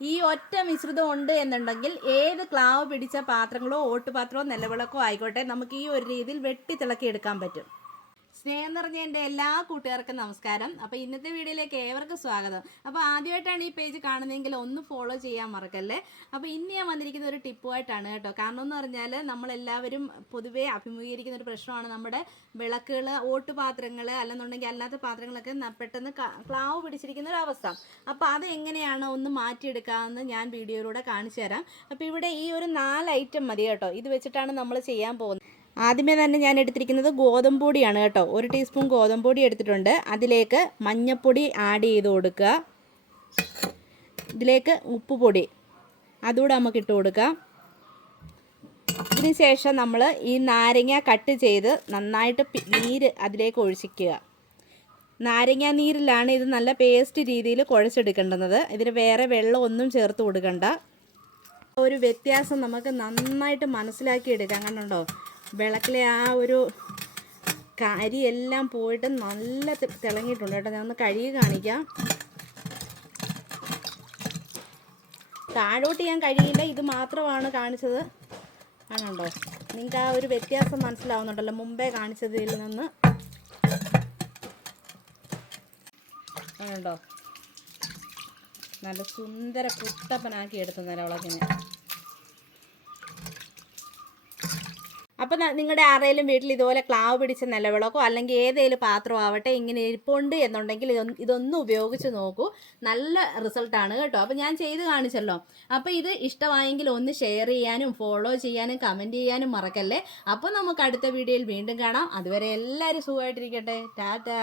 ഈ ഒറ്റ മിശ്രിതം ഉണ്ട് എന്നുണ്ടെങ്കിൽ ഏത് ക്ലാവ് പിടിച്ച പാത്രങ്ങളോ ഓട്ടുപാത്രമോ നിലവിളക്കോ ആയിക്കോട്ടെ നമുക്ക് ഈ ഒരു രീതിയിൽ വെട്ടി തിളക്കി എടുക്കാൻ പറ്റും. സ്നേഹം നിറഞ്ഞ എന്റെ എല്ലാ കൂട്ടുകാർക്കും നമസ്കാരം. അപ്പോൾ ഇന്നത്തെ വീഡിയോയിലേക്ക് ഏവർക്കും സ്വാഗതം. അപ്പോൾ ആദ്യമായിട്ടാണ് ഈ പേജ് കാണുന്നതെങ്കിൽ ഒന്ന് ഫോളോ ചെയ്യാൻ മറക്കല്ലേ? അപ്പോൾ ഇന്ന് ഞാൻ വന്നിരിക്കുന്ന ഒരു ടിപ്പുമായിട്ടാണ് കേട്ടോ. കാരണം എന്ന് പറഞ്ഞാൽ നമ്മളെല്ലാവരും പൊതുവേ അഭിമുഖീകരിക്കുന്ന ഒരു പ്രശ്നമാണ് നമ്മുടെ വിളക്കുകൾ ഓട്ടുപാത്രങ്ങൾ അല്ലെന്നുണ്ടെങ്കിൽ അല്ലാത്ത പാത്രങ്ങളൊക്കെ പെട്ടെന്ന് ക്ലാവ് പിടിച്ചിരിക്കുന്ന ഒരു അവസ്ഥ. അപ്പോൾ അത് എങ്ങനെയാണ് ഒന്ന് മാറ്റിയെടുക്കാമെന്ന് ഞാൻ വീഡിയോയിലൂടെ കാണിച്ചു തരാം. അപ്പോൾ ഇവിടെ ഈ ഒരു നാല് ഐറ്റം മതി കേട്ടോ. ഇത് വെച്ചിട്ടാണ് നമ്മൾ ചെയ്യാൻ പോകുന്നത്. ആദ്യമേ തന്നെ ഞാൻ എടുത്തിരിക്കുന്നത് ഗോതമ്പ് പൊടിയാണ് കേട്ടോ. ഒരു ടീസ്പൂൺ ഗോതമ്പ് പൊടി എടുത്തിട്ടുണ്ട്. അതിലേക്ക് മഞ്ഞൾപ്പൊടി ആഡ് ചെയ്ത് കൊടുക്കുക. ഇതിലേക്ക് ഉപ്പ് പൊടി അതുകൂടെ നമുക്ക് ഇട്ട് കൊടുക്കാം ഇതിനുശേഷം നമ്മൾ ഈ നാരങ്ങ കട്ട് ചെയ്ത് നന്നായിട്ട് നീര് അതിലേക്ക് ഒഴിച്ചിക്കുക. നാരങ്ങ നീരിലാണ് ഇത് നല്ല പേസ്റ്റ് രീതിയിൽ കുഴച്ചെടുക്കേണ്ടത് ഇതിന് വേറെ വെള്ളം ഒന്നും ചേർത്ത് കൊടുക്കണ്ട. ഒരു വ്യത്യാസം നമുക്ക് നന്നായിട്ട് മനസ്സിലാക്കി എടുക്കാം. കണ്ടുണ്ടോ വിളക്കിലെ ആ ഒരു കരിയെല്ലാം പോയിട്ട് നല്ല തിളങ്ങിയിട്ടുണ്ട് കേട്ടോ. ഞാൻ ഒന്ന് കഴുകി കാണിക്കാം. താഴോട്ട് ഞാൻ കഴിയില്ല ഇത് മാത്രമാണ് കാണിച്ചത്. ആണുണ്ടോ? നിങ്ങൾക്ക് ആ ഒരു വ്യത്യാസം മനസ്സിലാവുന്നുണ്ടല്ലോ മുമ്പേ കാണിച്ചതിൽ നിന്ന്. ആണുണ്ടോ? നല്ല സുന്ദര കുത്തപ്പനാക്കി എടുത്തു നിലവിളക്കിനെ. അപ്പം നിങ്ങളുടെ ആരെങ്കിലും വീട്ടിൽ ഇതുപോലെ ക്ലാവ് പിടിച്ച നിലവിളക്കോ അല്ലെങ്കിൽ ഏതെങ്കിലും പാത്രം ആവട്ടെ ഇങ്ങനെ ഇരിപ്പുണ്ട് എന്നുണ്ടെങ്കിൽ ഇതൊന്ന് ഇതൊന്ന് ഉപയോഗിച്ച് നോക്കൂ. നല്ല റിസൾട്ടാണ് കേട്ടോ. അപ്പം ഞാൻ ചെയ്ത് കാണിച്ചല്ലോ. അപ്പോൾ ഇത് ഇഷ്ടമായെങ്കിൽ ഒന്ന് ഷെയർ ചെയ്യാനും ഫോളോ ചെയ്യാനും കമന്റ് ചെയ്യാനും മറക്കല്ലേ. അപ്പോൾ നമുക്ക് അടുത്ത വീഡിയോയിൽ വീണ്ടും കാണാം. അതുവരെ എല്ലാവരും സുഖമായിട്ടിരിക്കട്ടെ. ടാറ്റാ.